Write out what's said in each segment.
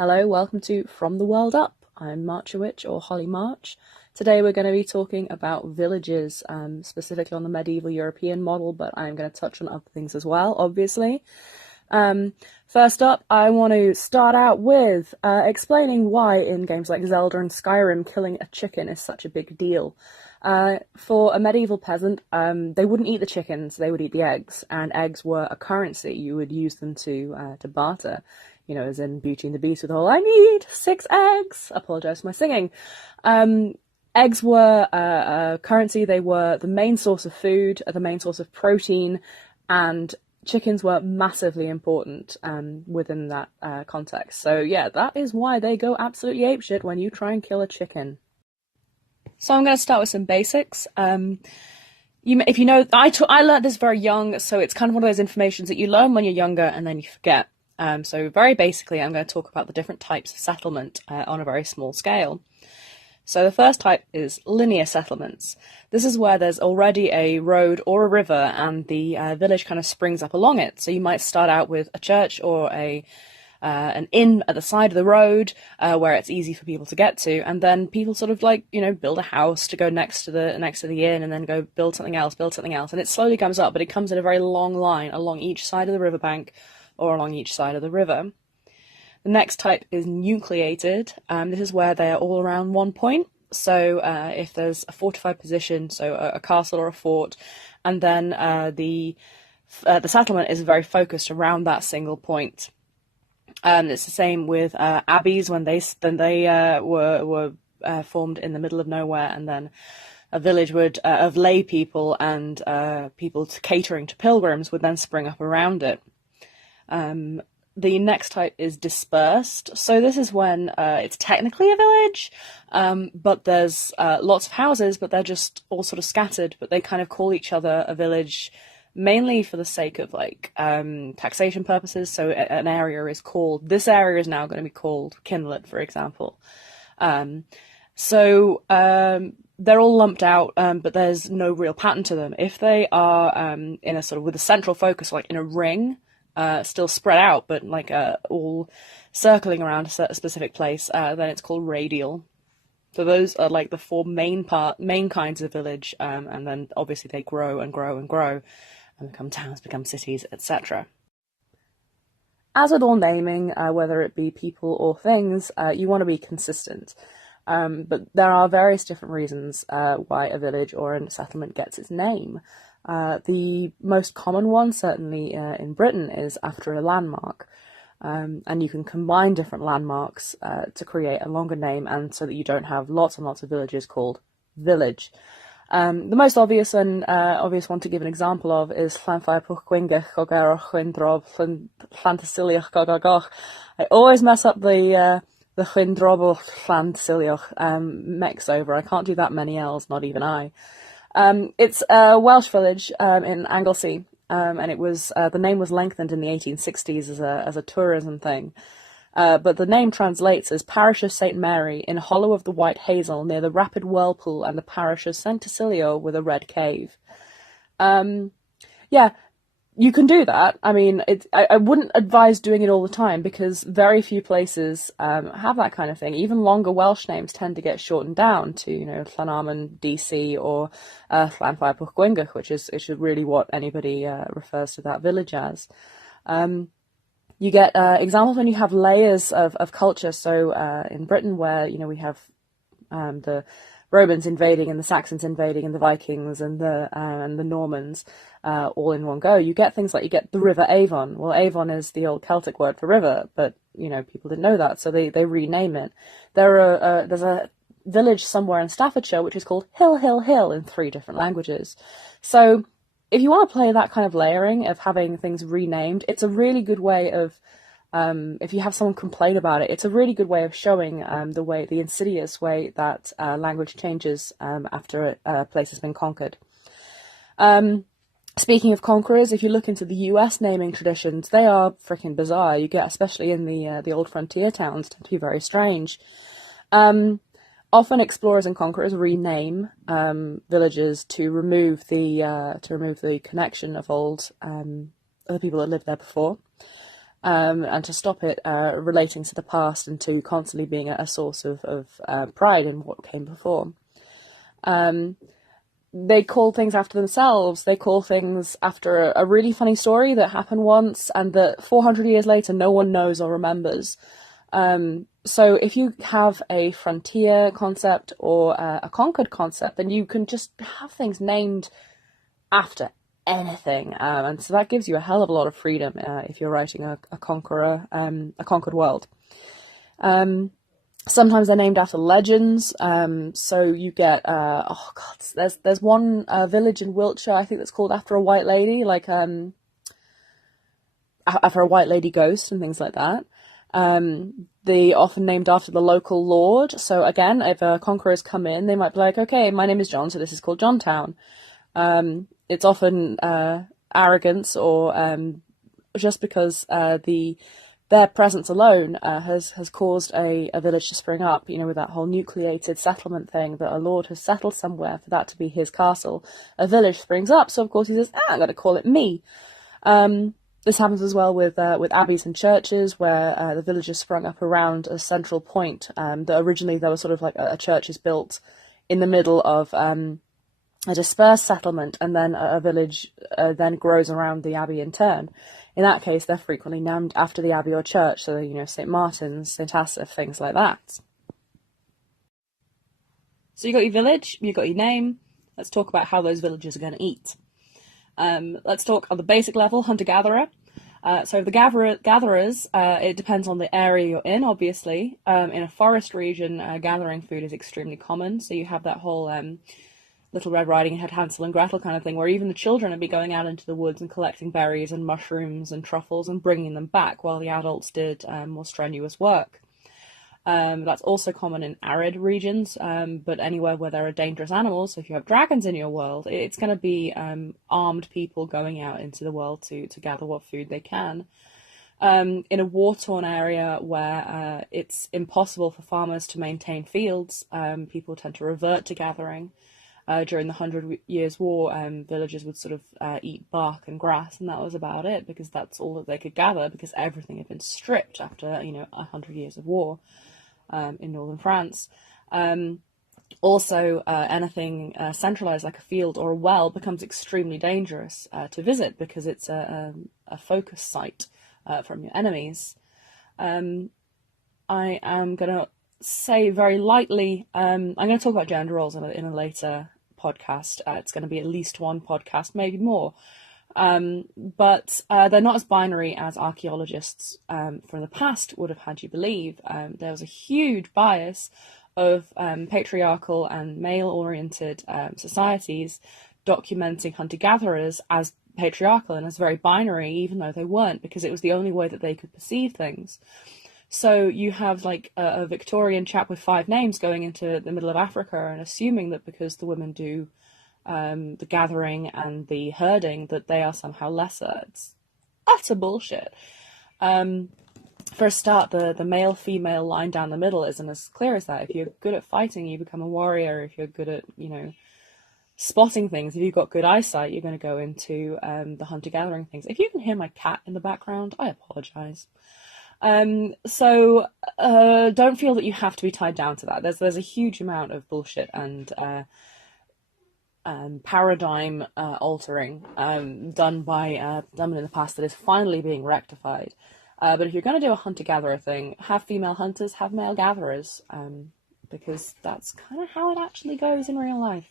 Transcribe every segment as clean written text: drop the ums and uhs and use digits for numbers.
Hello, welcome to From the World Up. I'm Marchowitch, or Holly March. Today we're going to be talking about villages, specifically on the medieval European model, but I'm going to touch on other things as well, obviously. First up, I want to start out with explaining why in games like Zelda and Skyrim killing a chicken is such a big deal. For a medieval peasant, they wouldn't eat the chickens, they would eat the eggs, and eggs were a currency. You would use them to barter, as in Beauty and the Beast with the whole, I need 6 eggs! Apologise for my singing. Eggs were a currency, they were the main source of food, the main source of protein, and chickens were massively important within that context. So yeah, that is why they go absolutely apeshit when you try and kill a chicken. So I'm going to start with some basics. If you know, I learned this very young, so it's kind of one of those informations that you learn when you're younger and then you forget. So very basically, I'm going to talk about the different types of settlement on a very small scale. So the first type is linear settlements. This is where there's already a road or a river and the village kind of springs up along it. So you might start out with a church or an inn at the side of the road where it's easy for people to get to, and then people sort of build a house to go next to the inn, and then go build something else, and it slowly comes up, but it comes in a very long line along each side of the riverbank or along each side of the river. The next type is nucleated. This is where they are all around one point. So if there's a fortified position, so a castle or a fort, and then the settlement is very focused around that single point. It's the same with abbeys when they were formed in the middle of nowhere, and then a village of lay people and people catering to pilgrims would then spring up around it. The next type is dispersed. So this is when it's technically a village, but there's lots of houses, but they're just all sort of scattered, but they kind of call each other a village mainly for the sake of taxation purposes. So an area is called, this area is now going to be called Kinlet, for example. They're all lumped out, but there's no real pattern to them. If they are in a sort of with a central focus, like in a ring, still spread out, but all circling around a specific place, then it's called radial. So those are the 4 main kinds of village, and then obviously they grow and grow and grow, and become towns, become cities, etc. As with all naming, whether it be people or things, you want to be consistent. But there are various different reasons why a village or a settlement gets its name. The most common one, certainly in Britain, is after a landmark. And you can combine different landmarks to create a longer name, and so that you don't have lots and lots of villages called village. The most obvious one to give an example of is I always mess up the Chwyndrobl Llansilioch mix over. I can't do that many L's, not even I. It's a Welsh village in Anglesey, and it was the name was lengthened in the 1860s as a tourism thing. But the name translates as Parish of St. Mary in Hollow of the White Hazel near the rapid whirlpool and the Parish of Centicilio with a red cave. You can do that. I mean, I wouldn't advise doing it all the time because very few places have that kind of thing. Even longer Welsh names tend to get shortened down to, Llanarmon DC or Llanfair Pwllgwyngyll, which is really what anybody refers to that village as. You get examples when you have layers of culture. So in Britain, where we have the Romans invading and the Saxons invading and the Vikings and the Normans all in one go, you get things like you get the River Avon. Well, Avon is the old Celtic word for river, but people didn't know that, so they rename it. There's a village somewhere in Staffordshire which is called Hill Hill Hill in 3 different languages. So if you want to play that kind of layering of having things renamed, it's a really good way of, if you have someone complain about it, it's a really good way of showing the insidious way that language changes after a place has been conquered. Speaking of conquerors, if you look into the US naming traditions, they are freaking bizarre. You get, especially in the old frontier towns, tend to be very strange. Often explorers and conquerors rename villages to remove the connection of the people that lived there before. and to stop it relating to the past and to constantly being a source of pride in what came before. They call things after themselves. They call things after a really funny story that happened once and that 400 years later no one knows or remembers. So if you have a frontier concept or a conquered concept, then you can just have things named after anything, and so that gives you a hell of a lot of freedom if you're writing a conqueror, a conquered world. Sometimes they're named after legends. So you get there's one village in Wiltshire, I think, that's called after a white lady, like after a white lady ghost and things like that. They often named after the local lord. So again, if conquerors come in, they might be like, okay, my name is John, so this is called Johntown. It's often arrogance or just because their presence alone has caused a village to spring up, with that whole nucleated settlement thing, that a lord has settled somewhere for that to be his castle. A village springs up, so of course he says, I'm going to call it me. This happens as well with abbeys and churches, where the villages sprung up around a central point. That originally there was sort of like a church is built in the middle of a dispersed settlement, and then a village then grows around the abbey in turn. In that case, they're frequently named after the abbey or church, so St. Martin's, St. Asaph, things like that. So you got your village, you got your name. Let's talk about how those villagers are going to eat. Let's talk on the basic level, hunter-gatherer. So the gatherers, it depends on the area you're in, obviously. In a forest region, gathering food is extremely common, so you have that whole Little Red Riding Hood, Hansel and Gretel kind of thing, where even the children would be going out into the woods and collecting berries and mushrooms and truffles and bringing them back, while the adults did more strenuous work. That's also common in arid regions, but anywhere where there are dangerous animals. So if you have dragons in your world, it's going to be armed people going out into the world to gather what food they can. In a war-torn area where it's impossible for farmers to maintain fields, people tend to revert to gathering. During the 100 Years' War, villagers would sort of eat bark and grass, and that was about it, because that's all that they could gather, because everything had been stripped after 100 years of war in northern France. Also, anything centralized like a field or a well becomes extremely dangerous to visit, because it's a focus site from your enemies. I am going to say very lightly, I'm going to talk about gender roles in a later podcast. It's going to be at least one podcast, maybe more. But they're not as binary as archaeologists from the past would have had you believe. There was a huge bias of patriarchal and male-oriented societies documenting hunter-gatherers as patriarchal and as very binary, even though they weren't, because it was the only way that they could perceive things. So you have like a Victorian chap with 5 names going into the middle of Africa and assuming that because the women do the gathering and the herding, that they are somehow lesser. It's utter bullshit. For a start, the male-female line down the middle isn't as clear as that. If you're good at fighting, you become a warrior. If you're good at, spotting things, if you've got good eyesight, you're going to go into the hunter-gathering things. If you can hear my cat in the background, I apologise. So don't feel that you have to be tied down to that. There's a huge amount of bullshit and paradigm altering done by them in the past that is finally being rectified. But if you're going to do a hunter-gatherer thing, have female hunters, have male gatherers, because that's kind of how it actually goes in real life.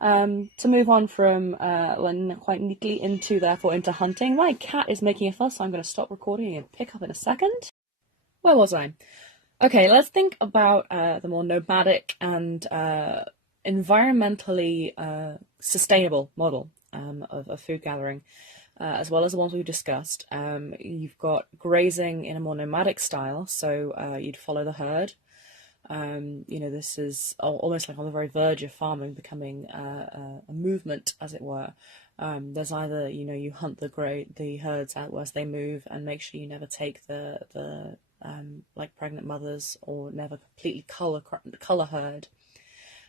To move on from quite neatly into hunting. My cat is making a fuss, so I'm going to stop recording and pick up in a second. Where was I? Okay, let's think about the more nomadic and environmentally sustainable model of food gathering, as well as the ones we've discussed. You've got grazing in a more nomadic style, so you'd follow the herd. This is almost like on the very verge of farming becoming a movement, as it were. There's either, you hunt the herds out as they move and make sure you never take the like pregnant mothers, or never completely cull a herd.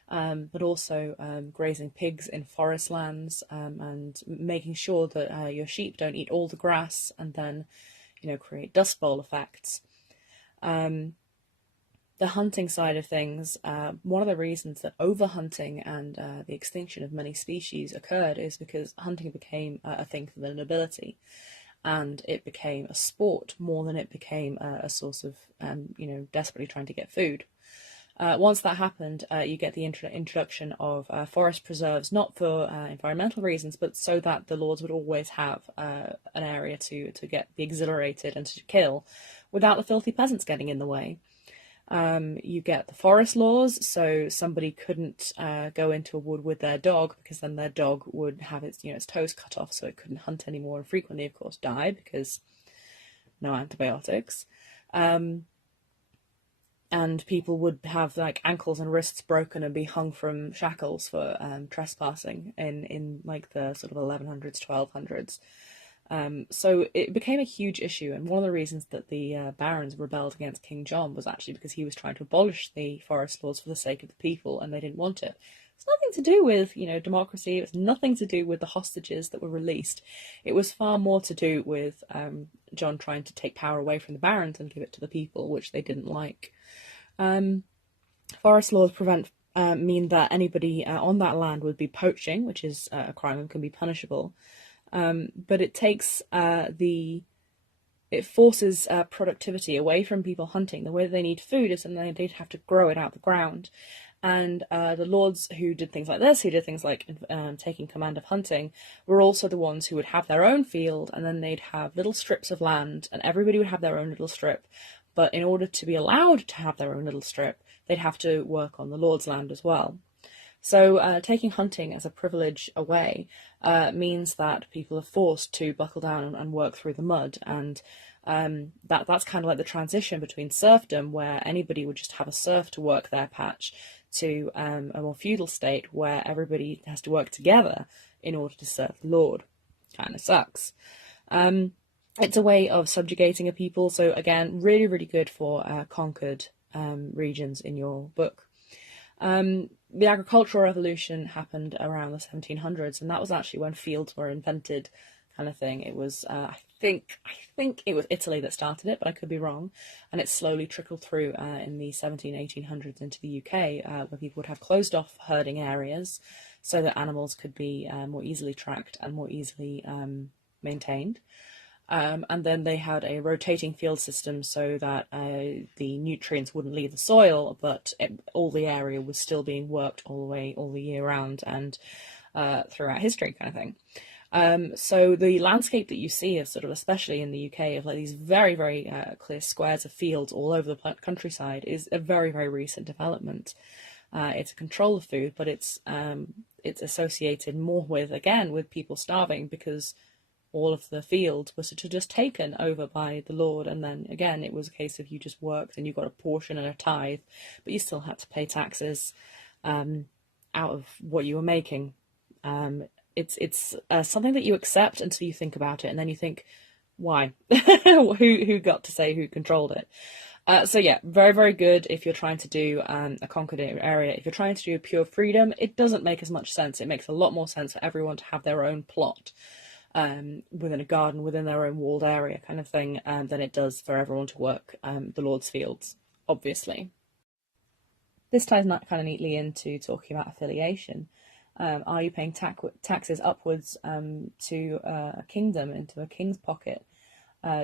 But also grazing pigs in forest lands, and making sure that your sheep don't eat all the grass, and then create dust bowl effects. The hunting side of things, one of the reasons that overhunting and the extinction of many species occurred is because hunting became a thing for the nobility, and it became a sport more than it became a source of, desperately trying to get food. Once that happened, you get the introduction of forest preserves, not for environmental reasons, but so that the lords would always have an area to be exhilarated and to kill without the filthy peasants getting in the way. You get the forest laws, so somebody couldn't go into a wood with their dog, because then their dog would have its toes cut off, so it couldn't hunt anymore, and frequently, of course, die because no antibiotics. And people would have like ankles and wrists broken and be hung from shackles for trespassing in like the sort of 1100s, 1200s. So it became a huge issue, and one of the reasons that the barons rebelled against King John was actually because he was trying to abolish the forest laws for the sake of the people, and they didn't want it. It's nothing to do with, democracy. It was nothing to do with the hostages that were released. It was far more to do with John trying to take power away from the barons and give it to the people, which they didn't like. Forest laws mean that anybody on that land would be poaching, which is a crime and can be punishable. But it takes it forces productivity away from people hunting. The way that they need food is that they'd have to grow it out the ground. And the lords who did things like this, who did things like taking command of hunting, were also the ones who would have their own field, and then they'd have little strips of land, and everybody would have their own little strip. But in order to be allowed to have their own little strip, they'd have to work on the lord's land as well. So taking hunting as a privilege away means that people are forced to buckle down and work through the mud, and that's kind of like the transition between serfdom, where anybody would just have a serf to work their patch, to a more feudal state where everybody has to work together in order to serve the lord. Kind of sucks. It's a way of subjugating a people, so again, really, really good for conquered regions in your book. The agricultural revolution happened around the 1700s, and that was actually when fields were invented, kind of thing. It was, I think it was Italy that started it, but I could be wrong. And it slowly trickled through in the 1800s into the UK, where people would have closed off herding areas so that animals could be more easily tracked and more easily maintained. And then they had a rotating field system so that the nutrients wouldn't leave the soil, but all the area was still being worked all the year round and throughout history, kind of thing. So the landscape that you see, is sort of, especially in the UK, of like these very, very clear squares of fields all over the countryside, is a very, very recent development. It's a control of food, but it's associated more with people starving, because all of the fields was just taken over by the lord, and then again it was a case of you just worked and you got a portion and a tithe, but you still had to pay taxes out of what you were making. It's something that you accept until you think about it, and then you think, why? who got to say who controlled it? So yeah, very, very good if you're trying to do a conquered area. If you're trying to do pure freedom, it doesn't make as much sense. It makes a lot more sense for everyone to have their own plot within a garden, within their own walled area, kind of thing, than it does for everyone to work the Lord's fields, obviously. This ties kind of neatly into talking about affiliation. Are you paying taxes upwards to a kingdom, into a king's pocket?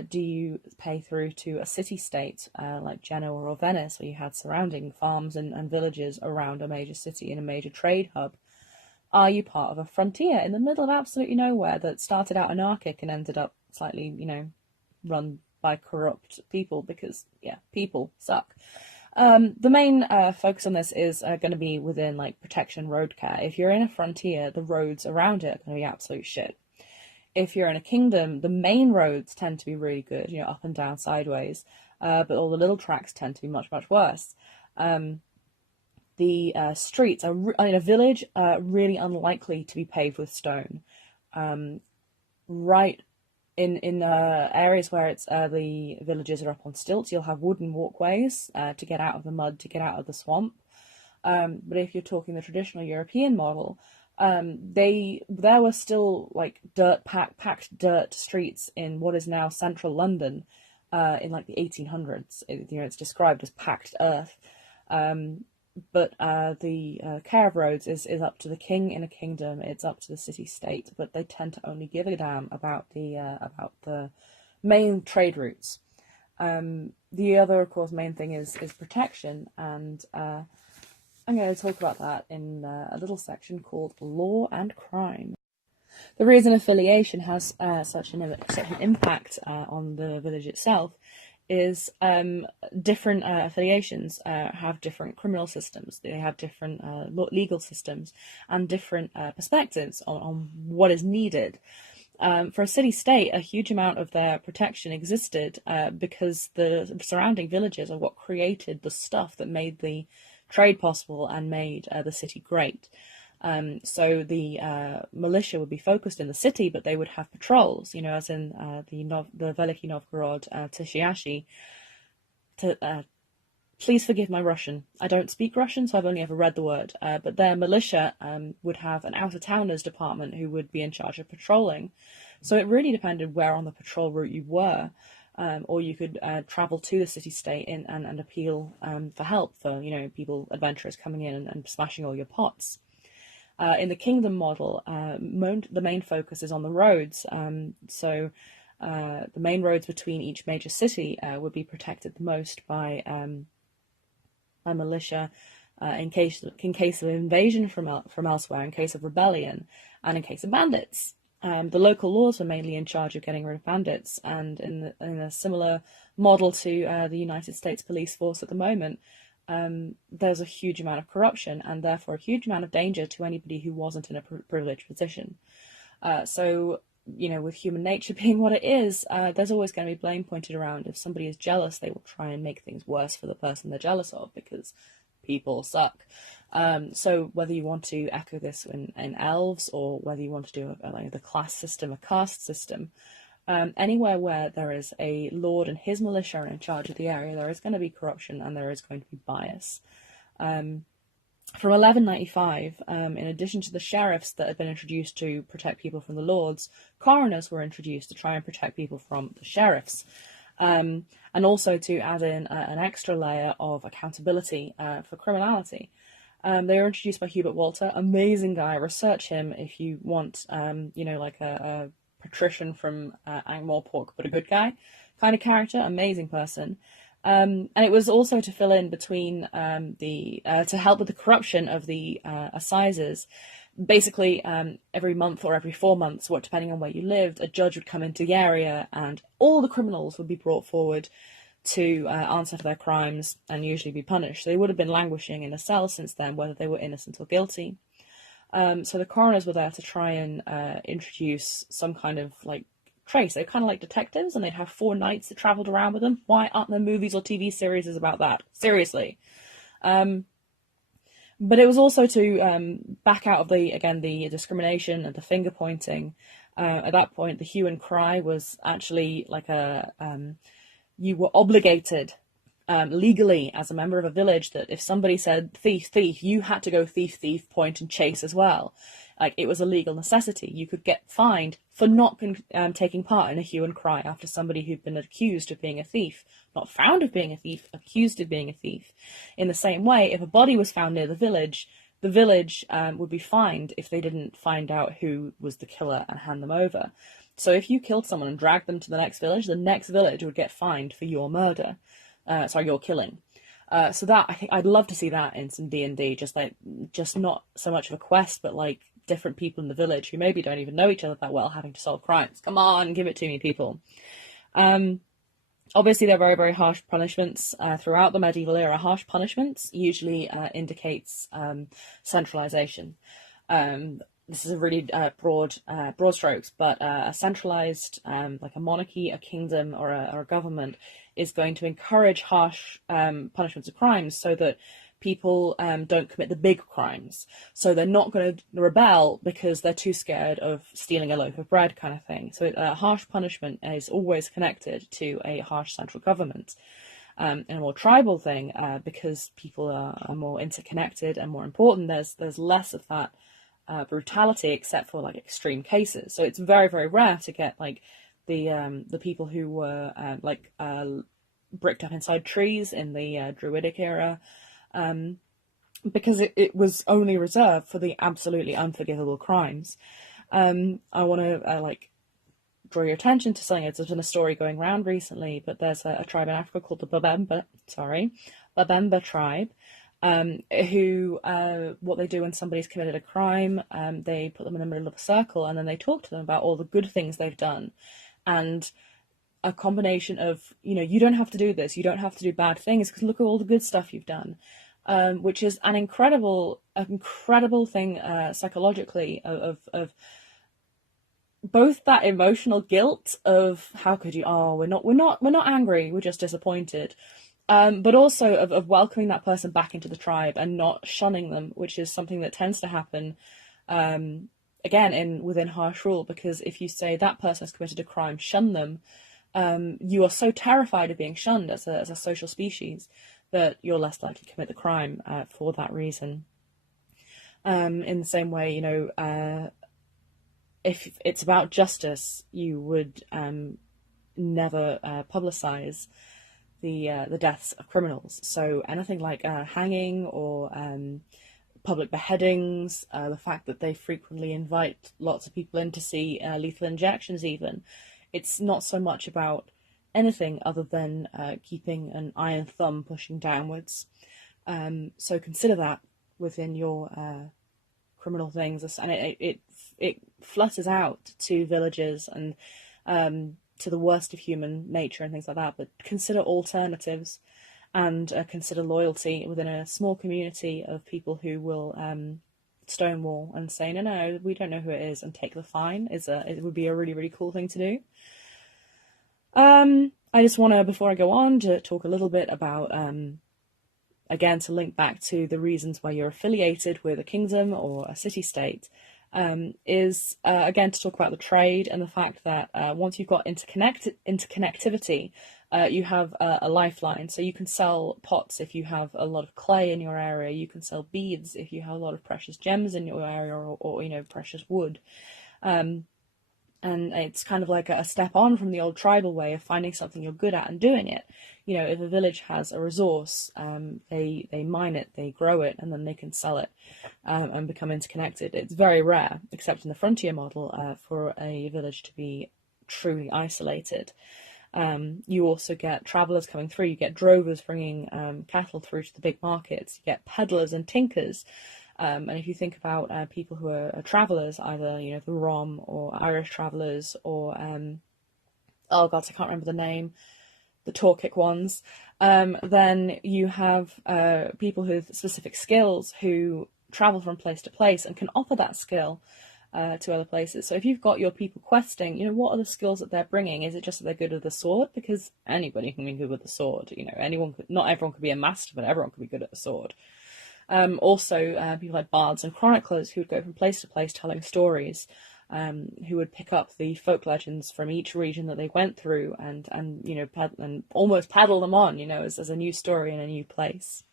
Do you pay through to a city-state like Genoa or Venice, where you had surrounding farms and villages around a major city and a major trade hub? Are you part of a frontier in the middle of absolutely nowhere that started out anarchic and ended up slightly, run by corrupt people, because, yeah, people suck. The main focus on this is going to be within like protection road care. If you're in a frontier, the roads around it are going to be absolute shit. If you're in a kingdom, the main roads tend to be really good, up and down, sideways, but all the little tracks tend to be much, much worse. The streets are in a village really unlikely to be paved with stone. Right in areas where it's the villages are up on stilts, you'll have wooden walkways to get out of the mud, to get out of the swamp. But if you're talking the traditional European model, there were still like packed dirt streets in what is now central London, in like the 1800s. It's described as packed earth. But the care of roads is up to the king in a kingdom. It's up to the city state, but they tend to only give a damn about the main trade routes. The other, of course, main thing is protection, and I'm going to talk about that in a little section called Law and Crime. The reason affiliation has such an impact on the village itself is different affiliations have different criminal systems, they have different legal systems, and different perspectives on what is needed. For a city-state, a huge amount of their protection existed because the surrounding villages are what created the stuff that made the trade possible and made the city great. So the militia would be focused in the city, but they would have patrols, as in the Veliki Novgorod Tishiashi. Please forgive my Russian. I don't speak Russian, so I've only ever read the word. But their militia would have an out-of-towners department who would be in charge of patrolling. So it really depended where on the patrol route you were. Or you could travel to the city-state and appeal for help for, people, adventurers coming in and smashing all your pots. In the kingdom model, the main focus is on the roads. So the main roads between each major city would be protected the most by militia in case of invasion from elsewhere, in case of rebellion, and in case of bandits. The local laws were mainly in charge of getting rid of bandits, and in a similar model to the United States police force at the moment, there's a huge amount of corruption and therefore a huge amount of danger to anybody who wasn't in a privileged position. So, with human nature being what it is, there's always going to be blame pointed around. If somebody is jealous, they will try and make things worse for the person they're jealous of because people suck. So whether you want to echo this in elves, or whether you want to do the class system, a caste system, anywhere where there is a lord and his militia are in charge of the area, there is going to be corruption and there is going to be bias. From 1195, in addition to the sheriffs that had been introduced to protect people from the lords, coroners were introduced to try and protect people from the sheriffs. And also to add in an extra layer of accountability for criminality. They were introduced by Hubert Walter, amazing guy. Research him if you want, like a patrician from Ankh-Morpork, but a good guy kind of character, amazing person. And it was also to fill in between to help with the corruption of the assizes. Basically, every month or every 4 months, depending on where you lived, a judge would come into the area and all the criminals would be brought forward to answer for their crimes and usually be punished. They would have been languishing in a cell since then, whether they were innocent or guilty. So the coroners were there to try and introduce some kind of trace. They're kind of like detectives, and they'd have 4 knights that travelled around with them. Why aren't there movies or TV series about that? Seriously. But it was also to back out of the discrimination and the finger pointing. At that point, the hue and cry was actually like you were obligated legally as a member of a village that if somebody said thief, thief, you had to go thief, thief, point and chase as well. It was a legal necessity. You could get fined for not taking part in a hue and cry after somebody who'd been accused of being a thief, not found of being a thief, accused of being a thief. In the same way, if a body was found near the village would be fined if they didn't find out who was the killer and hand them over. So if you killed someone and dragged them to the next village would get fined for your murder. Your killing. So that, I think I'd love to see that in some D&D, just not so much of a quest, but different people in the village who maybe don't even know each other that well having to solve crimes. Come on, give it to me, people. Obviously, there are very, very harsh punishments throughout the medieval era. Harsh punishments usually indicates centralization. This is a really broad strokes, but a centralized, like a monarchy, a kingdom, or a government is going to encourage harsh punishments of crimes so that people don't commit the big crimes. So they're not going to rebel because they're too scared of stealing a loaf of bread, kind of thing. So harsh punishment is always connected to a harsh central government. And a more tribal thing, because people are more interconnected and more important, there's less of that brutality, except for like extreme cases. So it's very, very rare to get like the people who were bricked up inside trees in the Druidic era, because it was only reserved for the absolutely unforgivable crimes. I want to draw your attention to something. There's been a story going around recently, but there's a tribe in Africa called the Babemba tribe, who what they do when somebody's committed a crime, they put them in the middle of a circle and then they talk to them about all the good things they've done, and a combination of, you don't have to do this, you don't have to do bad things, because look at all the good stuff you've done, which is an incredible thing psychologically of both that emotional guilt of how could you, we're not angry, we're just disappointed, but also of welcoming that person back into the tribe and not shunning them, which is something that tends to happen again within harsh rule, because if you say that person has committed a crime, shun them, you are so terrified of being shunned as a social species that you're less likely to commit the crime for that reason. In the same way, if it's about justice, you would never publicize the deaths of criminals. So anything like hanging or public beheadings, the fact that they frequently invite lots of people in to see lethal injections even, it's not so much about anything other than keeping an iron thumb pushing downwards. So consider that within your criminal things, and it flutters out to villages and to the worst of human nature and things like that. But consider alternatives, and consider loyalty within a small community of people who will stonewall and say, no, we don't know who it is, and take the fine. It would be a really, really cool thing to do. I just want to, before I go on, to talk a little bit about, again, to link back to the reasons why you're affiliated with a kingdom or a city-state, is, again, to talk about the trade and the fact that once you've got interconnectivity, you have a lifeline. So you can sell pots if you have a lot of clay in your area. You can sell beads if you have a lot of precious gems in your area, or precious wood. And it's kind of like a step on from the old tribal way of finding something you're good at and doing it. If a village has a resource, they mine it, they grow it, and then they can sell it and become interconnected. It's very rare, except in the frontier model, for a village to be truly isolated. You also get travellers coming through. You get drovers bringing cattle through to the big markets. You get peddlers and tinkers. And if you think about people who are travellers, either the Rom or Irish travellers, or oh god, I can't remember the name, the Turkic ones, then you have people with specific skills who travel from place to place and can offer that skill to other places. So if you've got your people questing, what are the skills that they're bringing? Is it just that they're good with the sword? Because anybody can be good with the sword. Not everyone could be a master, but everyone could be good at the sword. Also, people like bards and chroniclers who would go from place to place telling stories, who would pick up the folk legends from each region that they went through and almost paddle them on, as a new story in a new place.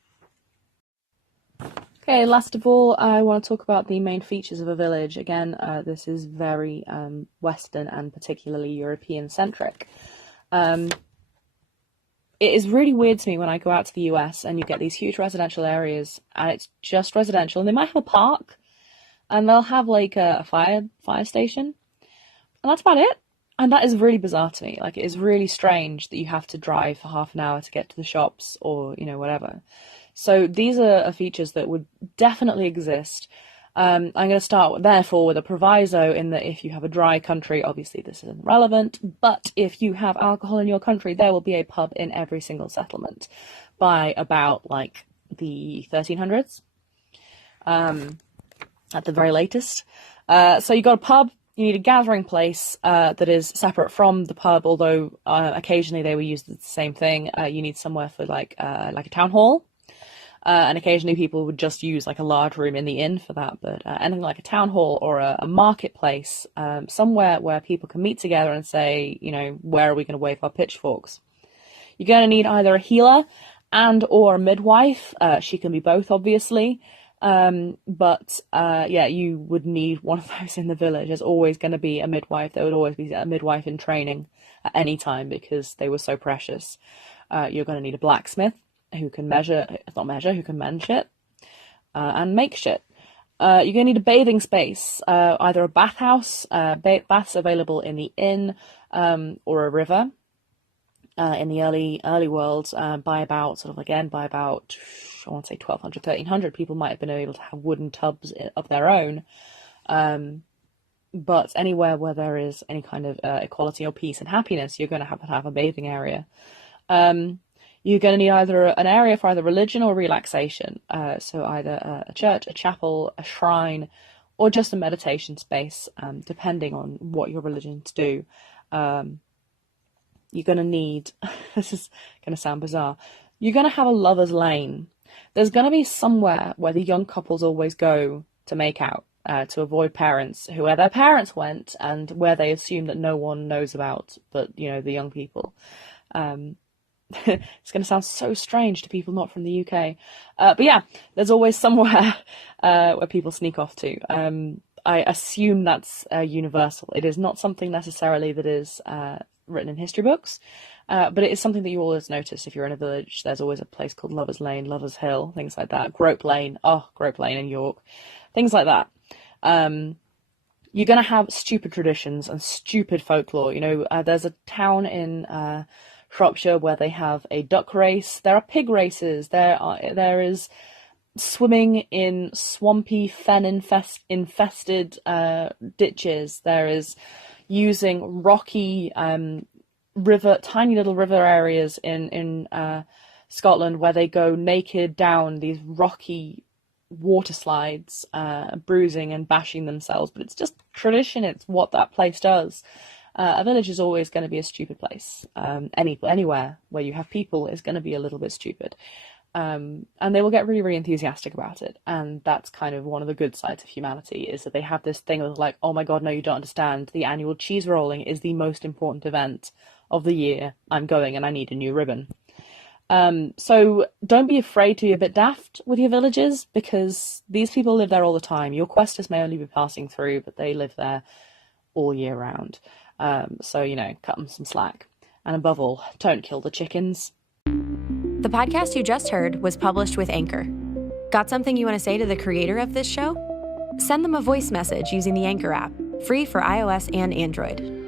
Okay, last of all, I want to talk about the main features of a village. Again, this is very Western and particularly European-centric. It is really weird to me when I go out to the US and you get these huge residential areas and it's just residential, and they might have a park and they'll have like a fire station, and that's about it. And that is really bizarre to me. Like, it is really strange that you have to drive for half an hour to get to the shops or, whatever. So these are features that would definitely exist. I'm going to start, therefore, with a proviso in that if you have a dry country, obviously this isn't relevant, but if you have alcohol in your country, there will be a pub in every single settlement by about, the 1300s, at the very latest. So you got a pub, you need a gathering place that is separate from the pub, although occasionally they were used as the same thing. You need somewhere for, like a town hall. And occasionally people would just use a large room in the inn for that, but anything like a town hall or a marketplace, somewhere where people can meet together and say, where are we going to wave our pitchforks? You're going to need either a healer and or a midwife. She can be both, obviously. Yeah, you would need one of those in the village. There's always going to be a midwife. There would always be a midwife in training at any time because they were so precious. You're going to need a blacksmith who can who can mend shit and make shit. You're going to need a bathing space, either a bathhouse, baths available in the inn, or a river. In the early world, by about I want to say 1200, 1300, people might have been able to have wooden tubs of their own. But anywhere where there is any kind of equality or peace and happiness, you're going to have a bathing area. You're going to need either an area for either religion or relaxation. So either a church, a chapel, a shrine, or just a meditation space, depending on what your religions do. You're going to need, this is going to sound bizarre, you're going to have a lover's lane. There's going to be somewhere where the young couples always go to make out, to avoid parents, where their parents went and where they assume that no one knows about but, the young people. It's going to sound so strange to people not from the UK. But yeah, there's always somewhere where people sneak off to. I assume that's universal. It is not something necessarily that is written in history books, but it is something that you always notice if you're in a village. There's always a place called Lover's Lane, Lover's Hill, things like that. Grope Lane in York, things like that. You're going to have stupid traditions and stupid folklore. There's a town in Shropshire where they have a duck race. There are pig races. There is swimming in swampy fen-infested ditches. There is using rocky tiny little river areas in Scotland where they go naked down these rocky water slides, bruising and bashing themselves. But it's just tradition. It's what that place does. A village is always going to be a stupid place. Anywhere where you have people is going to be a little bit stupid. And they will get really, really enthusiastic about it. And that's kind of one of the good sides of humanity, is that they have this thing of like, oh my God, no, you don't understand. The annual cheese rolling is the most important event of the year. I'm going and I need a new ribbon. So don't be afraid to be a bit daft with your villages, because these people live there all the time. Your questers may only be passing through, but they live there all year round. So, cut them some slack. And above all, don't kill the chickens. The podcast you just heard was published with Anchor. Got something you want to say to the creator of this show? Send them a voice message using the Anchor app, free for iOS and Android.